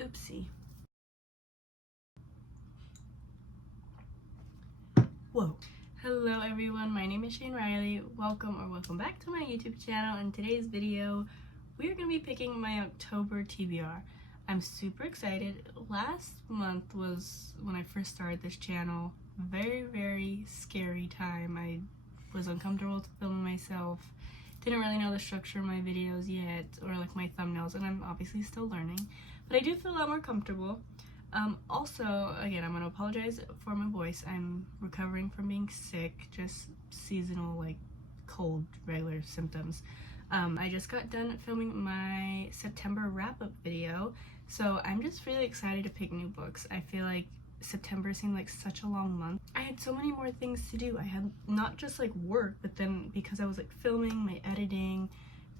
Oopsie. Whoa. Hello everyone, my name is ShaineRiley. Welcome back to my YouTube channel. In today's video, we're going to be picking my October TBR. I'm super excited. Last month was when I first started this channel. Very scary time. I was uncomfortable filming myself. Didn't really know the structure of my videos yet, or like my thumbnails, and I'm obviously still learning. But I do feel a lot more comfortable. Also, again, I'm going to apologize for my voice. I'm recovering from being sick, just seasonal, like cold, regular symptoms. I just got done filming my September wrap-up video, so I'm just really excited to pick new books. I feel like September seemed like such a long month. I had so many more things to do. I had not just like work, but then because I was like filming, my editing,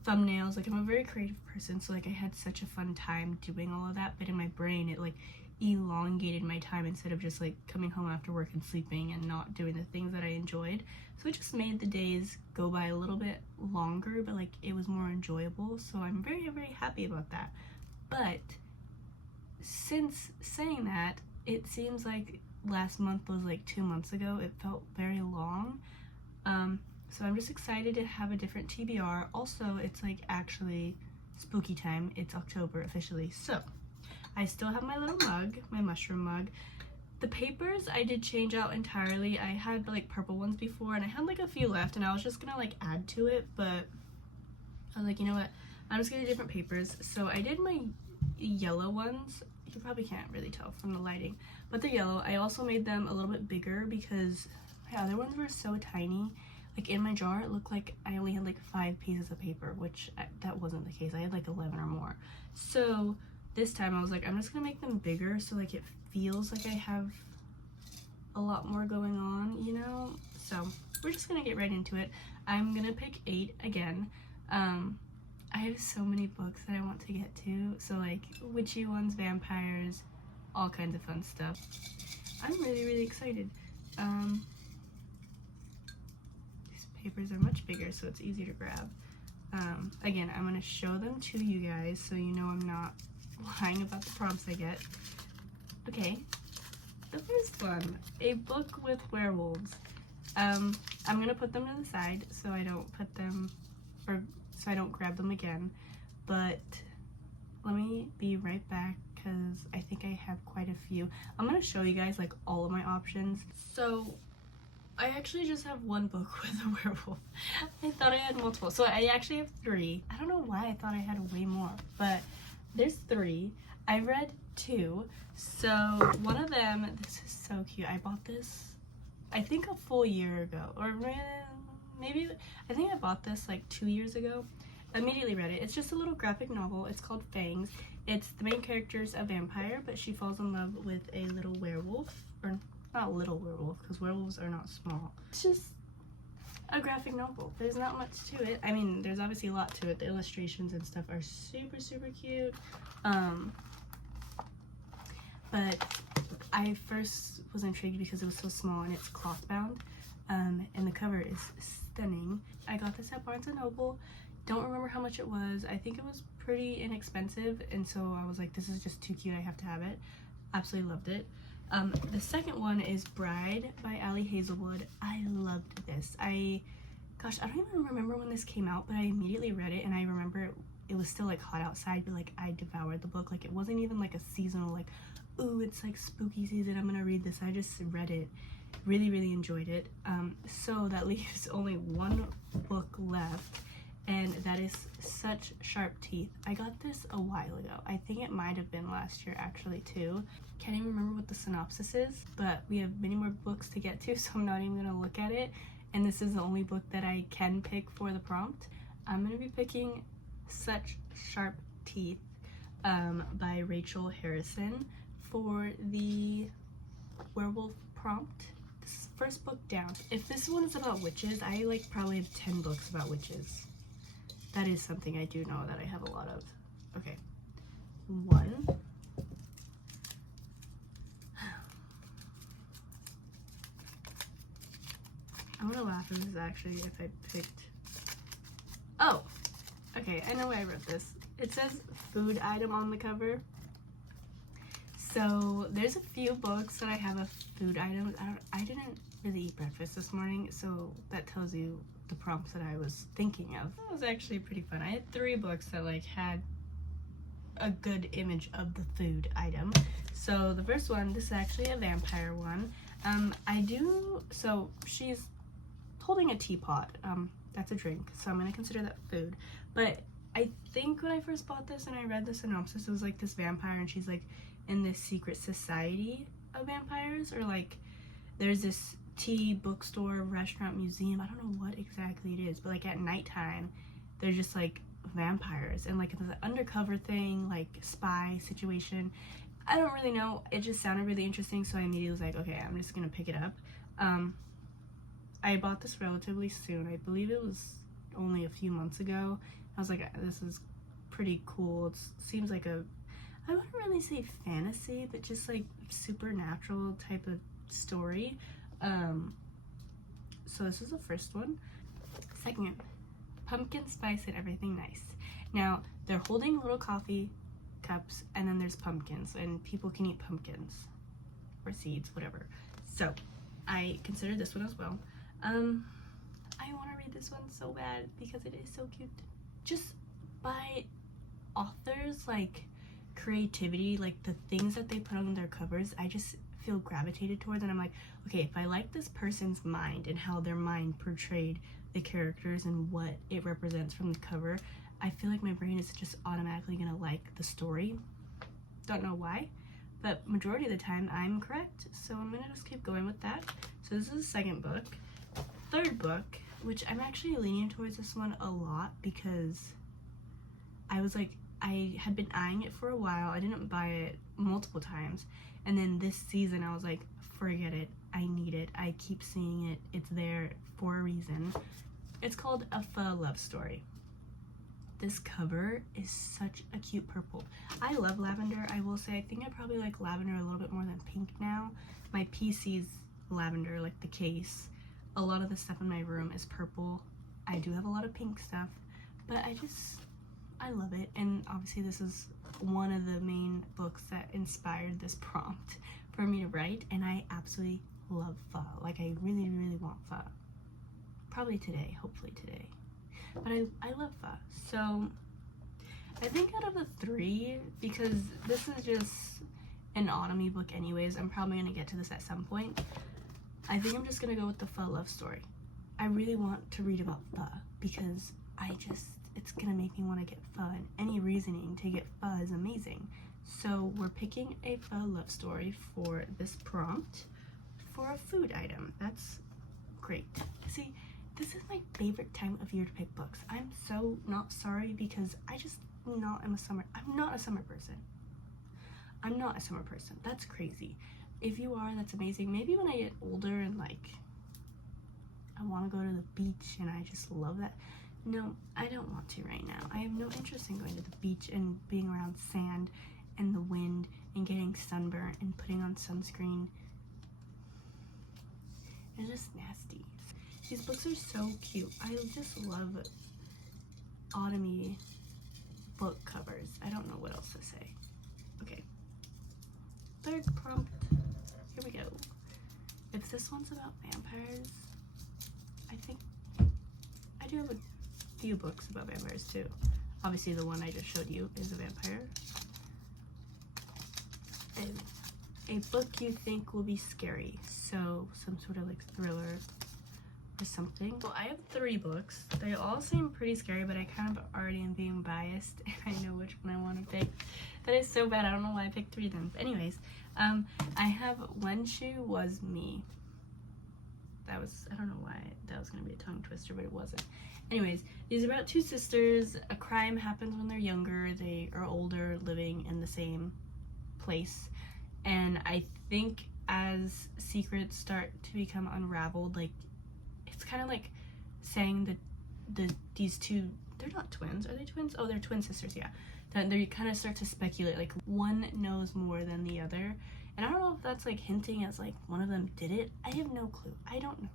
thumbnails, like I'm a very creative person, so like I had such a fun time doing all of that, but in my brain it like elongated my time instead of just like coming home after work and sleeping and not doing the things that I enjoyed. So it just made the days go by a little bit longer, but like it was more enjoyable, so I'm very happy about that. But since saying that, it seems like last month was like 2 months ago. It felt very long. So I'm just excited to have a different TBR. Also, it's like actually spooky time. It's October officially. So I still have my little mug, my mushroom mug. The papers I did change out entirely. I had like purple ones before and I had like a few left and I was just gonna like add to it, but I was like, you know what, I'm just gonna do different papers. So I did my yellow ones. You probably can't really tell from the lighting, but they're yellow. I also made them a little bit bigger because my other ones were so tiny. Like in my jar, it looked like I only had like 5 pieces of paper, which that wasn't the case. I had like 11 or more. So this time I was like, I'm just gonna make them bigger so like it feels like I have a lot more going on, you know? So we're just gonna get right into it. I'm gonna pick 8 again. I have so many books that I want to get to, so like witchy ones, vampires, all kinds of fun stuff. I'm really excited. These papers are much bigger, so it's easier to grab. Again, I'm gonna show them to you guys so you know I'm not lying about the prompts I get. Okay, the first one, a book with werewolves. I'm gonna put them to the side so I don't put them, or so I don't grab them again, but let me be right back because I think I have quite a few. I'm gonna show you guys like all of my options. So I actually just have one book with a werewolf. I thought I had multiple, so I actually have 3. I don't know why I thought I had way more, but there's 3. I read 2. So one of them, this is so cute. I bought this I think a full year ago, or maybe, I think I bought this like 2 years ago. I immediately read it. It's just a little graphic novel. It's called Fangs. It's the main character's a vampire, but she falls in love with a little werewolf, or not little werewolf, because werewolves are not small. It's just a graphic novel. There's not much to it. I mean, there's obviously a lot to it. The illustrations and stuff are super cute. But I first was intrigued because it was so small and it's cloth bound, and the cover is stunning. I got this at Barnes & Noble. Don't remember how much it was. I think it was pretty inexpensive, and so I was like, this is just too cute, I have to have it. Absolutely loved it. The second one is Bride by Ali Hazelwood. I loved this. Gosh, I don't even remember when this came out, but I immediately read it, and I remember it was still like hot outside, but like I devoured the book. Like it wasn't even like a seasonal like, ooh, it's like spooky season, I'm gonna read this. I just read it, really enjoyed it. So that leaves only one book left, and that is Such Sharp Teeth. I got this a while ago. I think it might have been last year actually too. Can't even remember what the synopsis is, but we have many more books to get to, so I'm not even gonna look at it. And this is the only book that I can pick for the prompt. I'm gonna be picking Such Sharp Teeth by Rachel Harrison for the werewolf prompt. This is first book down. If this one is about witches, I like probably have 10 books about witches. That is something I do know that I have a lot of. Okay, 1. I'm gonna laugh at this actually if I picked, oh, okay, I know why I wrote this. It says food item on the cover. So there's a few books that I have a food item. I didn't really eat breakfast this morning, so that tells you the prompts that I was thinking of. It was actually pretty fun. I had 3 books that like had a good image of the food item. So the first one, this is actually a vampire one. So she's holding a teapot. That's a drink, so I'm gonna consider that food. But I think when I first bought this and I read the synopsis, it was like this vampire and she's like in this secret society of vampires, or like there's this tea, bookstore, restaurant, museum. I don't know what exactly it is, but like at nighttime, they're just like vampires and like it's an undercover thing, like spy situation. I don't really know. It just sounded really interesting, so I immediately was like, okay, I'm just gonna pick it up. I bought this relatively soon. I believe it was only a few months ago. I was like, this is pretty cool. It seems like I wouldn't really say fantasy, but just like supernatural type of story. So this is the first one. Second, pumpkin spice and everything nice. Now they're holding little coffee cups and then there's pumpkins and people can eat pumpkins or seeds, whatever. So I considered this one as well. I want to read this one so bad because it is so cute. Just by authors, like creativity, like the things that they put on their covers, I just feel gravitated towards, and I'm like, okay, if I like this person's mind and how their mind portrayed the characters and what it represents from the cover, I feel like my brain is just automatically gonna like the story. Don't know why, but majority of the time I'm correct, so I'm gonna just keep going with that. So this is the second book. Third book, which I'm actually leaning towards this one a lot because I had been eyeing it for a while. I didn't buy it multiple times, and then this season I was like, forget it, I need it, I keep seeing it, it's there for a reason. It's called A Pho Love Story. This cover is such a cute purple. I love lavender. I will say I think I probably like lavender a little bit more than pink now. My PC's lavender, like the case. A lot of the stuff in my room is purple. I do have a lot of pink stuff, but I love it. And obviously this is one of the main books that inspired this prompt for me to write, and I absolutely love pho. Like I really, really want pho. Probably today, hopefully today. But I love pho. So I think out of the 3, because this is just an autumn book anyways, I'm probably gonna get to this at some point. I think I'm just gonna go with the Pho Love Story. I really want to read about pho because it's gonna make me want to get pho, and any reasoning to get pho is amazing. So we're picking a pho love story for this prompt for a food item. That's great. See, this is my favorite time of year to pick books. I'm so not sorry because I'm not a summer person. I'm not a summer person. That's crazy. If you are, that's amazing. Maybe when I get older and like I want to go to the beach and I just love that. No, I don't want to right now. I have no interest in going to the beach and being around sand and the wind and getting sunburnt and putting on sunscreen. It's just nasty. These books are so cute. I just love autumny book covers. I don't know what else to say. Okay. Third prompt. Here we go. If this one's about vampires, I think I do have a few books about vampires too. Obviously the one I just showed you is a vampire. And a book you think will be scary, so some sort of like thriller or something. Well, I have 3 books. They all seem pretty scary, but I kind of already am being biased and I know which one I want to pick. That is so bad. I don't know why I picked 3 then. But anyways, I have When She Was Me. I don't know why that was going to be a tongue twister, but it wasn't. Anyways, these are about 2 sisters. A crime happens when they're younger. They are older, living in the same place. And I think as secrets start to become unraveled, like, it's kind of like saying that these 2, they're not twins. Are they twins? Oh, they're twin sisters, yeah. That they kind of start to speculate, like, one knows more than the other. And I don't know if that's, like, hinting as, like, one of them did it. I have no clue. I don't know.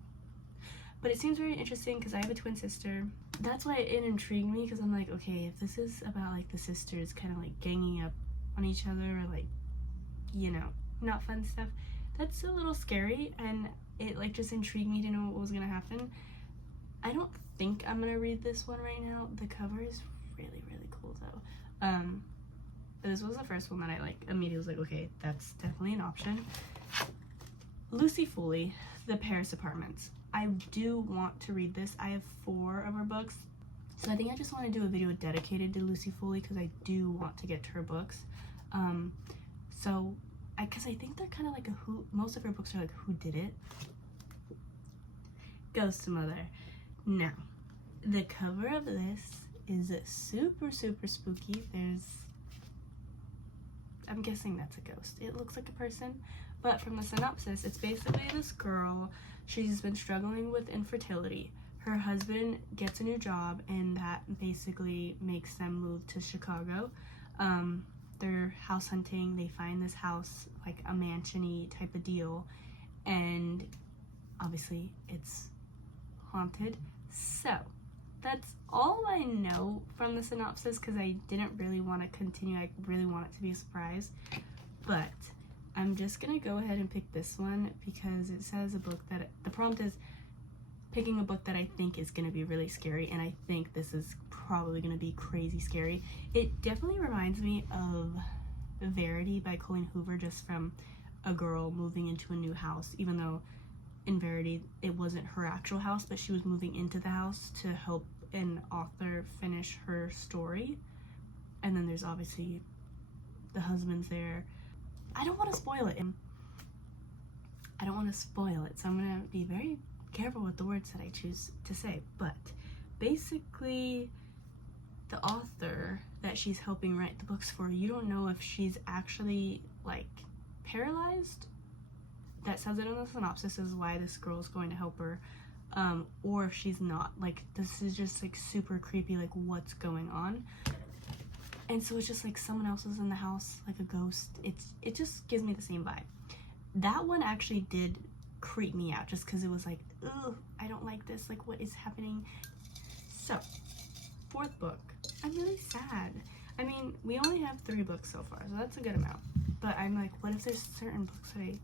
but it seems very interesting because I have a twin sister. That's why it intrigued me, because I'm like, okay, if this is about like the sisters kind of like ganging up on each other, or like, you know, not fun stuff, that's a little scary, and it like just intrigued me to know what was gonna happen. I don't think I'm gonna read this one right now. The cover is really, really cool though. But this was the first one that I like immediately was like, okay, that's definitely an option. Lucy Foley, The Paris Apartments. I do want to read this. I have 4 of her books, so I think I just want to do a video dedicated to Lucy Foley because I do want to get to her books. Because I think they're kind of like most of her books are like who did it. Ghost Mother. Now, the cover of this is super, super spooky. I'm guessing that's a ghost. It looks like a person, but from the synopsis, it's basically this girl. She's been struggling with infertility. Her husband gets a new job, and that basically makes them move to Chicago. They're house hunting. They find this house, like a mansion-y type of deal, and obviously it's haunted. So that's all I know from the synopsis, because I didn't really want to continue. I really want it to be a surprise, but I'm just gonna go ahead and pick this one because it says a book that the prompt is picking a book that I think is gonna be really scary, and I think this is probably gonna be crazy scary. It definitely reminds me of Verity by Colleen Hoover, just from a girl moving into a new house, even though in Verity it wasn't her actual house, but she was moving into the house to help an author finish her story. And then there's obviously the husband's there. I don't want to spoil it. So I'm gonna be very careful with the words that I choose to say. But basically, the author that she's helping write the books for, you don't know if she's actually like paralyzed. That says it in the synopsis is why this girl's going to help her, or if she's not. Like, this is just like super creepy, like what's going on. And so it's just like someone else is in the house, like a ghost. It just gives me the same vibe. That one actually did creep me out, just because it was like, ugh, I don't like this, like what is happening? So 4th book, I'm really sad. I mean, we only have 3 books so far, so that's a good amount, but I'm like, what if there's certain books that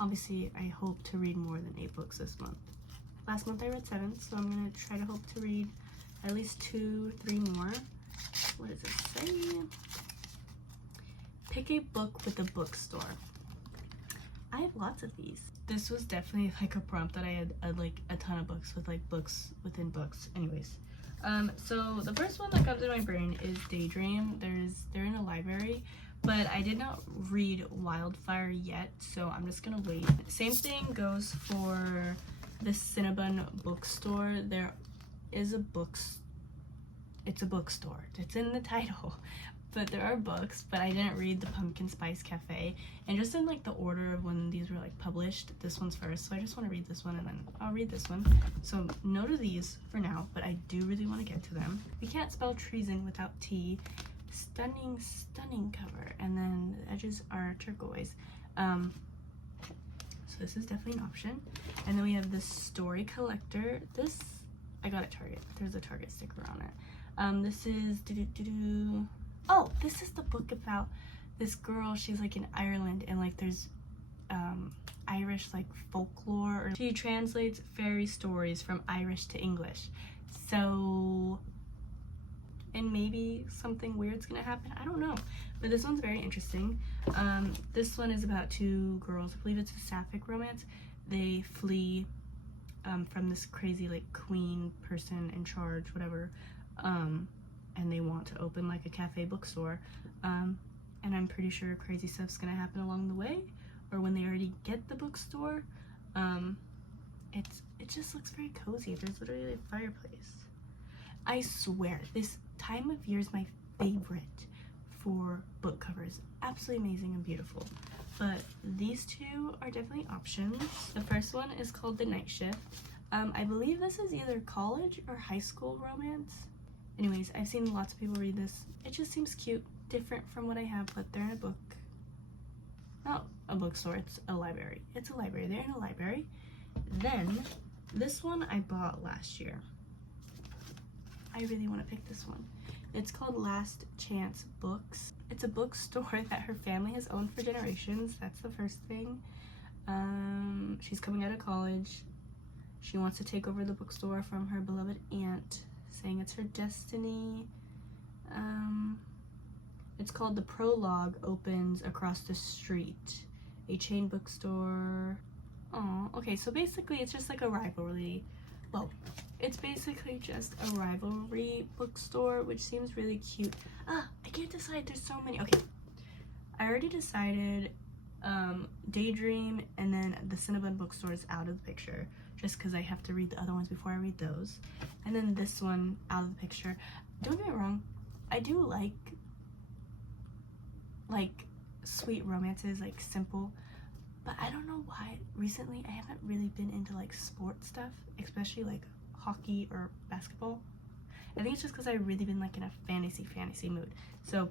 obviously I hope to read more than 8 books this month. Last month I read 7, so I'm gonna try to hope to read at least 2, 3 more. What does it say? Pick a book with a bookstore. I have lots of these. This was definitely like a prompt that I had like a ton of books with like books within books. Anyways, so the first one that comes in my brain is Daydream. They're in a library, but I did not read Wildfire yet, so I'm just gonna wait. Same thing goes for the Cinnabon bookstore. There is a it's a bookstore. It's in the title. But there are books, but I didn't read the Pumpkin Spice Cafe. And just in like the order of when these were like published, this one's first. So I just want to read this one, and then I'll read this one. So no to these for now, but I do really want to get to them. We can't spell treason without T. Stunning, stunning cover. And then the edges are turquoise. So this is definitely an option. And then we have the Story Collector. This I got at Target. There's a Target sticker on it. This is oh, this is the book about this girl. She's like in Ireland, and like there's Irish like folklore, or she translates fairy stories from Irish to English. So, and maybe something weird's gonna happen, I don't know, but this one's very interesting. This one is about 2 girls. I believe it's a sapphic romance. They flee from this crazy like queen person in charge, whatever, and they want to open like a cafe bookstore, and I'm pretty sure crazy stuff's gonna happen along the way, or when they already get the bookstore. It just looks very cozy. There's literally a fireplace. I swear, this time of year is my favorite for book covers. Absolutely amazing and beautiful. But these 2 are definitely options. The first one is called The Night Shift. I believe this is either college or high school romance. Anyways, I've seen lots of people read this. It just seems cute, different from what I have, but they're in a book. Not a bookstore, it's a library. It's a library. They're in a library. Then This one I bought last year. I really want to pick this one. It's called Last Chance Books. It's a bookstore that her family has owned for generations. That's the first thing. She's coming out of college. She wants to take over the bookstore from her beloved aunt, saying it's her destiny. It's called The Prologue Opens Across the Street, a chain bookstore. Oh, okay, so basically it's just like a rivalry. Well, it's basically just a rivalry bookstore, which seems really cute. I can't decide, there's so many. Okay, I already decided Daydream and then the Cinnabon bookstore is out of the picture, just because I have to read the other ones before I read those. And then this one out of the picture. Don't get me wrong, I do like sweet romances, like simple, but I don't know why recently I haven't really been into like sports stuff, especially like hockey or basketball. I think it's just because I've really been like in a fantasy mood. So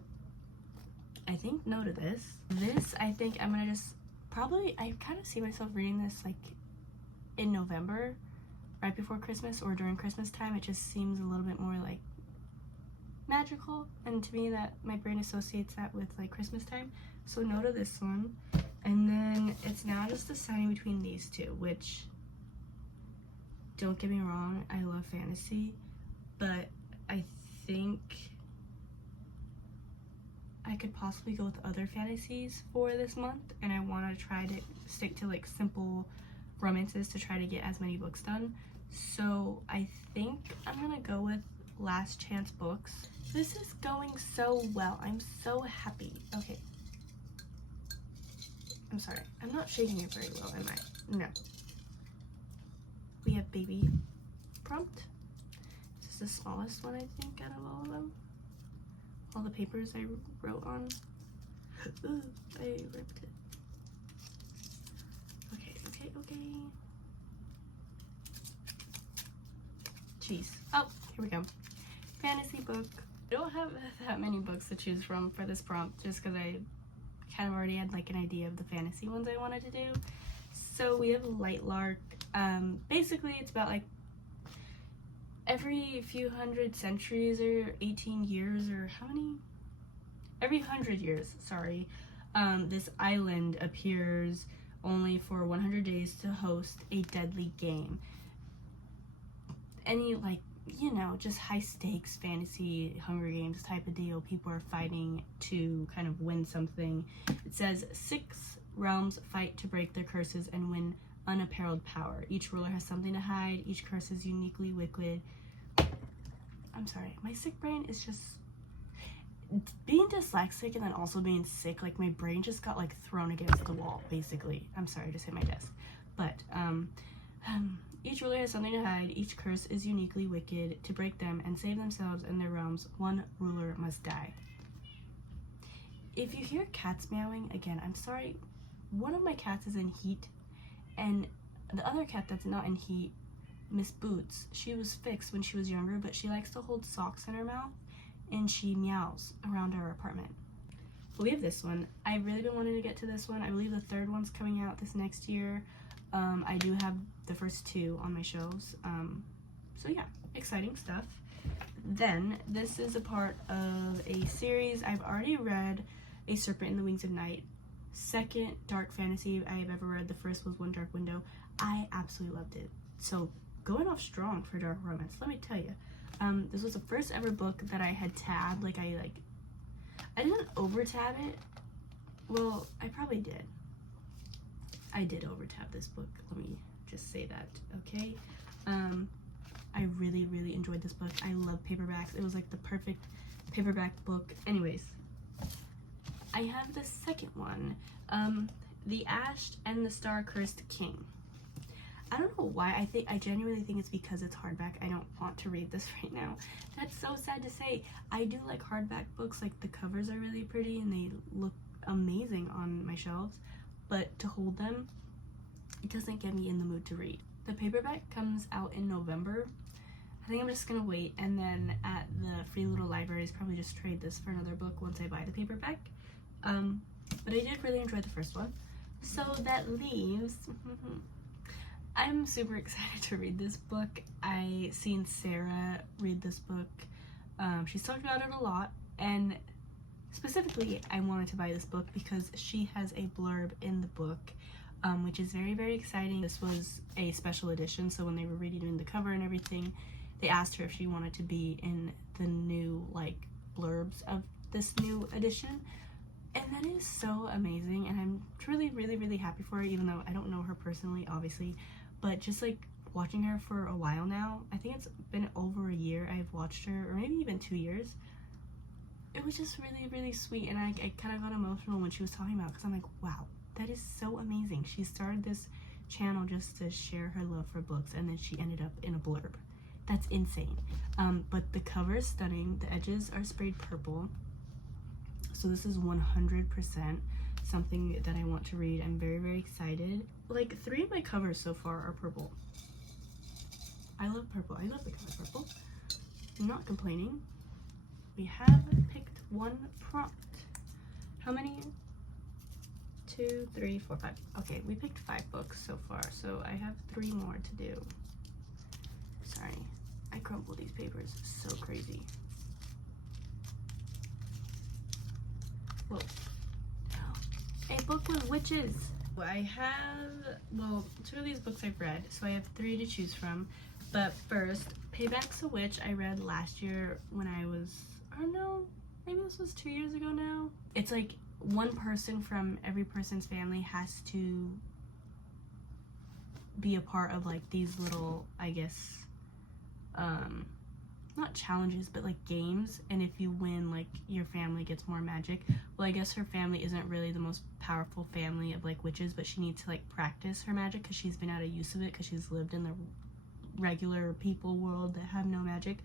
I think no to this. This, I think I'm gonna just probably, I kind of see myself reading this like in November, right before Christmas or during Christmas time. It just seems a little bit more like magical, and to me that my brain associates that with like Christmas time. So no to this one. And then it's now just deciding between these two, which, don't get me wrong, I love fantasy, but I think I could possibly go with other fantasies for this month, and I want to try to stick to like simple romances to try to get as many books done. So I think I'm gonna go with Last Chance Books. This is going so well. I'm so happy. Okay. I'm sorry. I'm not shaking it very well, am I? No. We have baby prompt. This is the smallest one, I think, out of all of them. All the papers I wrote on. Ooh, I ripped it. Okay. Jeez. Oh, here we go. Fantasy book. I don't have that many books to choose from for this prompt, just because I kind of already had like an idea of the fantasy ones I wanted to do. So we have Light Lark. Basically it's about like every few hundred centuries or 18 years or how many? Every 100 years, sorry. This island appears only for 100 days to host a deadly game. Any like, you know, just high stakes fantasy Hunger Games type of deal. People are fighting to kind of win something. It says 6 realms fight to break their curses and win unapparelled power. Each ruler has something to hide. Each curse is uniquely wicked. I'm sorry, my sick brain is just being dyslexic and then also being sick. Like my brain just got like thrown against the wall, basically. I'm sorry, I just hit my desk. But each ruler has something to hide. Each curse is uniquely wicked. To break them and save themselves and their realms, one ruler must die. If you hear cats meowing, again, I'm sorry. One of my cats is in heat, and the other cat that's not in heat, Miss Boots, she was fixed when she was younger, but she likes to hold socks in her mouth, and she meows around our apartment. But we have this one. I've really been wanting to get to this one. I believe the 3rd one's coming out this next year. I do have the first 2 on my shelves. So yeah, exciting stuff. Then, this is a part of a series. I've already read A Serpent in the Wings of Night. 2nd dark fantasy I have ever read. The first was One Dark Window. I absolutely loved it. So, going off strong for dark romance, let me tell you. This was the first ever book that I had tabbed. I didn't over tab it. Well, I probably did. I did over tab this book. Let me just say that, okay? I really enjoyed this book. I love paperbacks. It was like the perfect paperback book. Anyways, I have the 2nd one, The Ash and the Star-Cursed King. I don't know why. I genuinely think it's because it's hardback. I don't want to read this right now. That's so sad to say. I do like hardback books. Like, the covers are really pretty and they look amazing on my shelves, but to hold them, it doesn't get me in the mood to read. The paperback comes out in November. I think I'm just gonna wait, and then at the free little libraries probably just trade this for another book once I buy the paperback. But I did really enjoy the first one. So that leaves I'm super excited to read this book. I seen Sarah read this book. She's talked about it a lot, and specifically I wanted to buy this book because she has a blurb in the book, which is very, very exciting. This was a special edition, so when they were reading the cover and everything, they asked her if she wanted to be in the new like blurbs of this new edition, and that is so amazing, and I'm truly really happy for her, even though I don't know her personally, obviously, but just like watching her for a while now. I think it's been over a year I've watched her, or maybe even 2 years. It was just really sweet, and I kind of got emotional when she was talking about it, because I'm like, wow, that is so amazing. She started this channel just to share her love for books, and then she ended up in a blurb. That's insane. But the cover is stunning. The edges are sprayed purple. So this is 100% something that I want to read. I'm very excited. Like 3 of my covers so far are purple. I love purple. I love the color purple. I'm not complaining. We have picked one prompt. How many? 2, 3, 4, 5. Okay, we picked 5 books so far, so I have 3 more to do. Sorry, I crumple these papers so crazy. Whoa. A book with witches. I have, well, 2 of these books I've read, so I have 3 to choose from. But first, Payback's a Witch I read last year when I was, I don't know, maybe this was 2 years ago now. It's like one person from every person's family has to be a part of like these little, I guess, not challenges, but like games, and if you win, like your family gets more magic. Well, I guess her family isn't really the most powerful family of like witches, but she needs to like practice her magic because she's been out of use of it because she's lived in the regular people world that have no magic.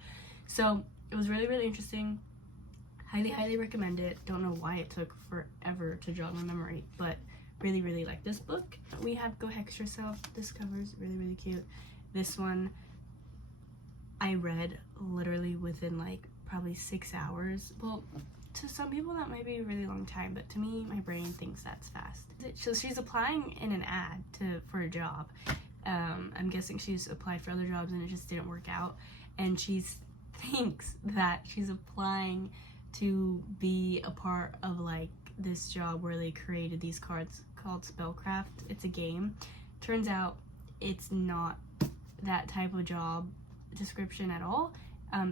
So it was really interesting. Highly recommend it. Don't know why it took forever to jog my memory, but really like this book. We have Go Hex Yourself. This cover's really cute. This one I read literally within like probably 6 hours. Well, to some people that might be a really long time, but to me, my brain thinks that's fast. So she's applying in an ad for a job. I'm guessing she's applied for other jobs and it just didn't work out, and she thinks that she's applying to be a part of like this job where they created these cards called Spellcraft. It's a game. Turns out it's not that type of job description at all.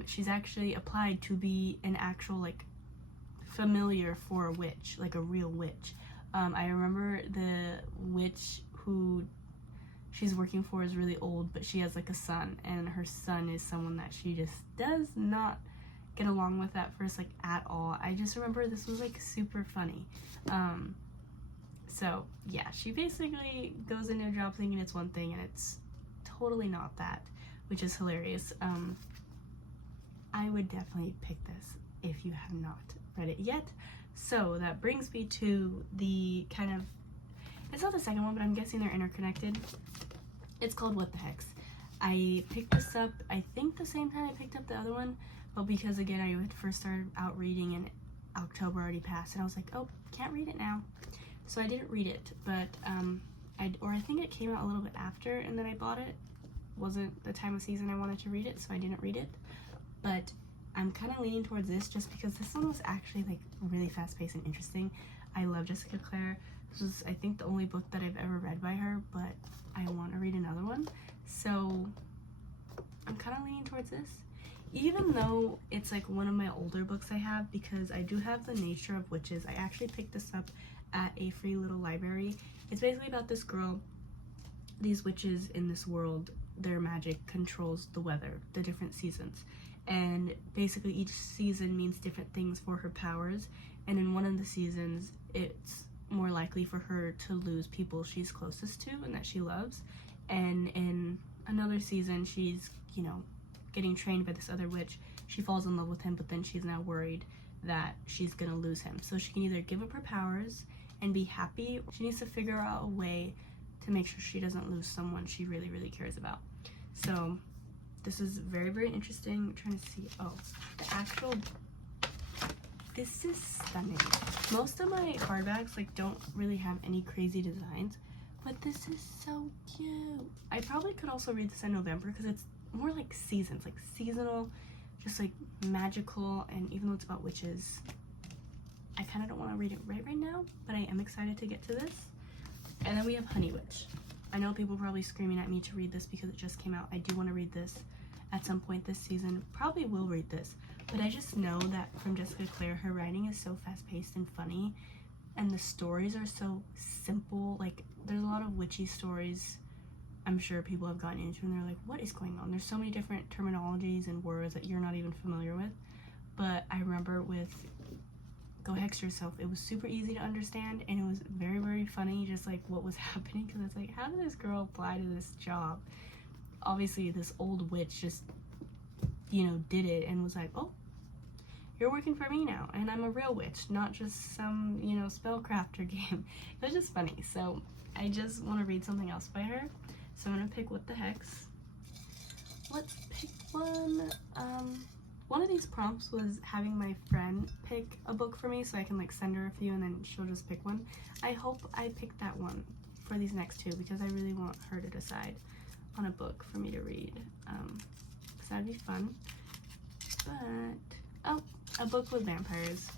She's actually applied to be an actual like familiar for a witch, like a real witch. I remember the witch who she's working for is really old, but she has like a son, and her son is someone that she just does not get along with at first, like at all. I just remember this was like super funny. So yeah, she basically goes into a job thinking it's one thing and it's totally not that, which is hilarious. I would definitely pick this if you have not read it yet. So that brings me to the kind of, it's not the second one, but I'm guessing they're interconnected. It's called What the Hex. I picked this up, I think the same time I picked up the other one, but because again I had first started out reading and October already passed, and I was like, oh, can't read it now. So I didn't read it, but I think it came out a little bit after, and then I bought it. Wasn't the time of season I wanted to read it, so I didn't read it. But I'm kind of leaning towards this just because this one was actually like really fast-paced and interesting. I love Jessica Clare. This was, I think, the only book that I've ever read by her, but I want to read another one. So I'm kind of leaning towards this. Even though it's like one of my older books I have, because I do have The Nature of Witches. I actually picked this up at a free little library. It's basically about this girl, these witches in this world, their magic controls the weather, the different seasons. And basically each season means different things for her powers. And in one of the seasons, it's more likely for her to lose people she's closest to and that she loves. And in another season, she's, you know, getting trained by this other witch. She falls in love with him, but then she's now worried that she's gonna lose him. So she can either give up her powers and be happy, or she needs to figure out a way to make sure she doesn't lose someone she really cares about. So this is very interesting. I'm trying to see, oh, the actual, this is stunning. Most of my hardbacks like don't really have any crazy designs, but But this is so cute. I probably could also read this in November because it's more like seasons, like seasonal, just like magical, and even though it's about witches, I kind of don't want to read it right now, but I am excited to get to this. And then we have Honey Witch. I know people are probably screaming at me to read this because it just came out. I do want to read this at some point this season. Probably will read this, but I just know that from Jessica Clare, her writing is so fast-paced and funny, and the stories are so simple. Like, there's a lot of witchy stories I'm sure people have gotten into and they're like, what is going on? There's so many different terminologies and words that you're not even familiar with. But I remember with Go Hex Yourself, it was super easy to understand, and it was very, very funny, just like what was happening, because it's like, how did this girl apply to this job? Obviously this old witch just, you know, did it and was like, oh, you're working for me now, and I'm a real witch, not just some, you know, spellcrafter game. It was just funny. So I just want to read something else by her, so I'm gonna pick What the Hex. Let's pick one. One of these prompts was having my friend pick a book for me so I can like send her a few and then she'll just pick one. I hope I pick that one for these next two because I really want her to decide on a book for me to read, because that'd be fun. But, oh, a book with vampires.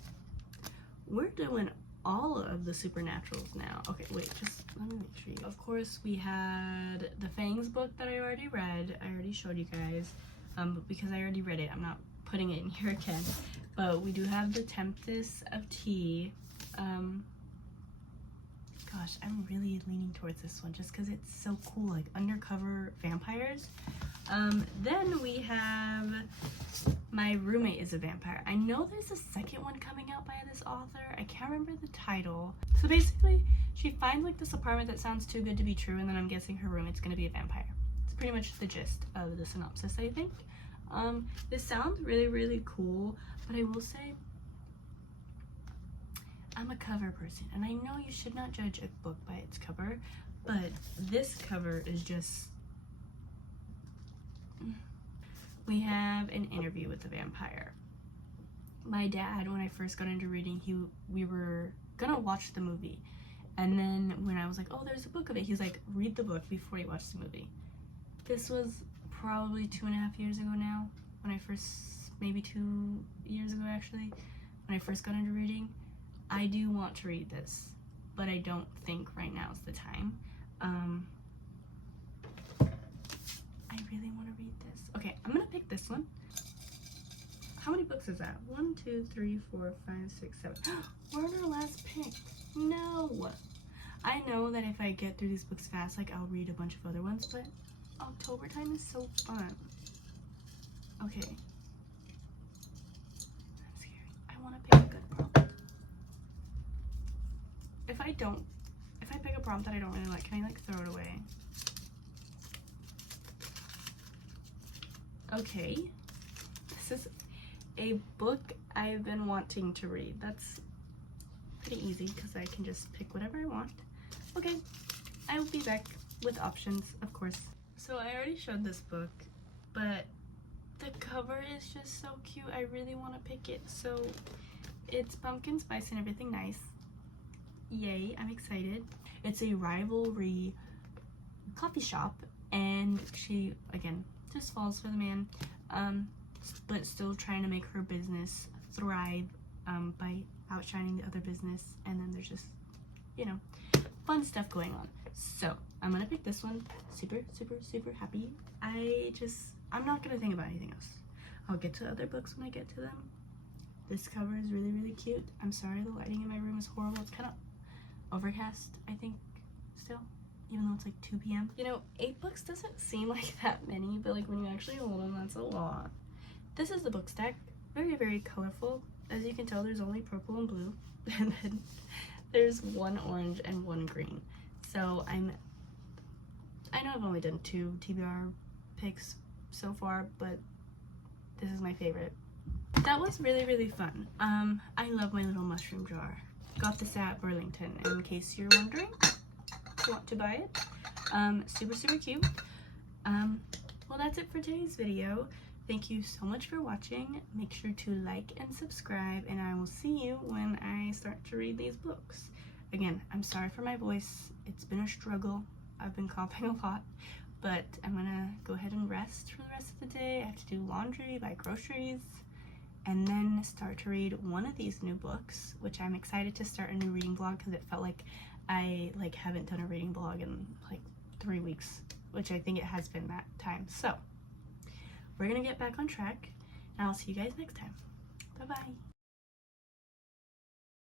We're doing all of the supernaturals now. Okay, wait, just let me make sure. Of course, we had the Fangs book that I already read. I already showed you guys, but because I already read it, I'm not putting it in here again. But we do have the Tempest of Tea. Gosh, I'm really leaning towards this one just because it's so cool, like undercover vampires. Then we have My Roommate is a Vampire. I know there's a second one coming out by this author. I can't remember the title. So basically, she finds like this apartment that sounds too good to be true, and then I'm guessing her roommate's gonna be a vampire. It's pretty much the gist of the synopsis, I think. This sounds really, really cool, but I will say, I'm a cover person, and I know you should not judge a book by its cover, but this cover is just... We have an interview with the vampire. My dad, when I first got into reading, we were gonna watch the movie, and then when I was like, oh, there's a book of it, he's like, read the book before you watch the movie. This was probably 2.5 years ago now, when I first, maybe 2 years ago actually, when I first got into reading. I do want to read this, but I don't think right now is the time. I really want to read this. Okay, I'm gonna pick this one. How many books is that? 1, 2, 3, 4, 5, 6, 7. We're on our last pick. No! I know that if I get through these books fast, like, I'll read a bunch of other ones, but October time is so fun. Okay. I'm scared. I want to pick a good prompt. If I pick a prompt that I don't really like, can I like throw it away? Okay. This is a book I've been wanting to read. That's pretty easy because I can just pick whatever I want. Okay. I will be back with options, of course. So I already showed this book, but the cover is just so cute. I really want to pick it. So it's pumpkin spice and everything nice. Yay, I'm excited. It's a rivalry coffee shop, and she, again, just falls for the man, but still trying to make her business thrive by outshining the other business, and then there's just, you know, fun stuff going on. So I'm gonna pick this one. Super, super, super happy. I'm not gonna think about anything else. I'll get to other books when I get to them. This cover is really, really cute. I'm sorry the lighting in my room is horrible. It's kind of overcast, I think, still, even though it's like 2 p.m. You know, 8 books doesn't seem like that many, but like when you actually hold them, that's a lot. This is the book stack. Very, very colorful. As you can tell, there's only purple and blue, and then there's 1 orange and 1 green. So I know I've only done 2 TBR picks so far, but this is my favorite. That was really, really fun. I love my little mushroom jar. Got this at Burlington, in case you're wondering if you want to buy it. Super, super cute. Well, that's it for today's video. Thank you so much for watching. Make sure to like and subscribe, and I will see you when I start to read these books. Again, I'm sorry for my voice. It's been a struggle. I've been coughing a lot, but I'm gonna go ahead and rest for the rest of the day. I have to do laundry, buy groceries, and then start to read one of these new books, which I'm excited to start a new reading vlog because it felt like I haven't done a reading vlog in like 3 weeks, which I think it has been that time. So we're gonna get back on track, and I'll see you guys next time. Bye bye.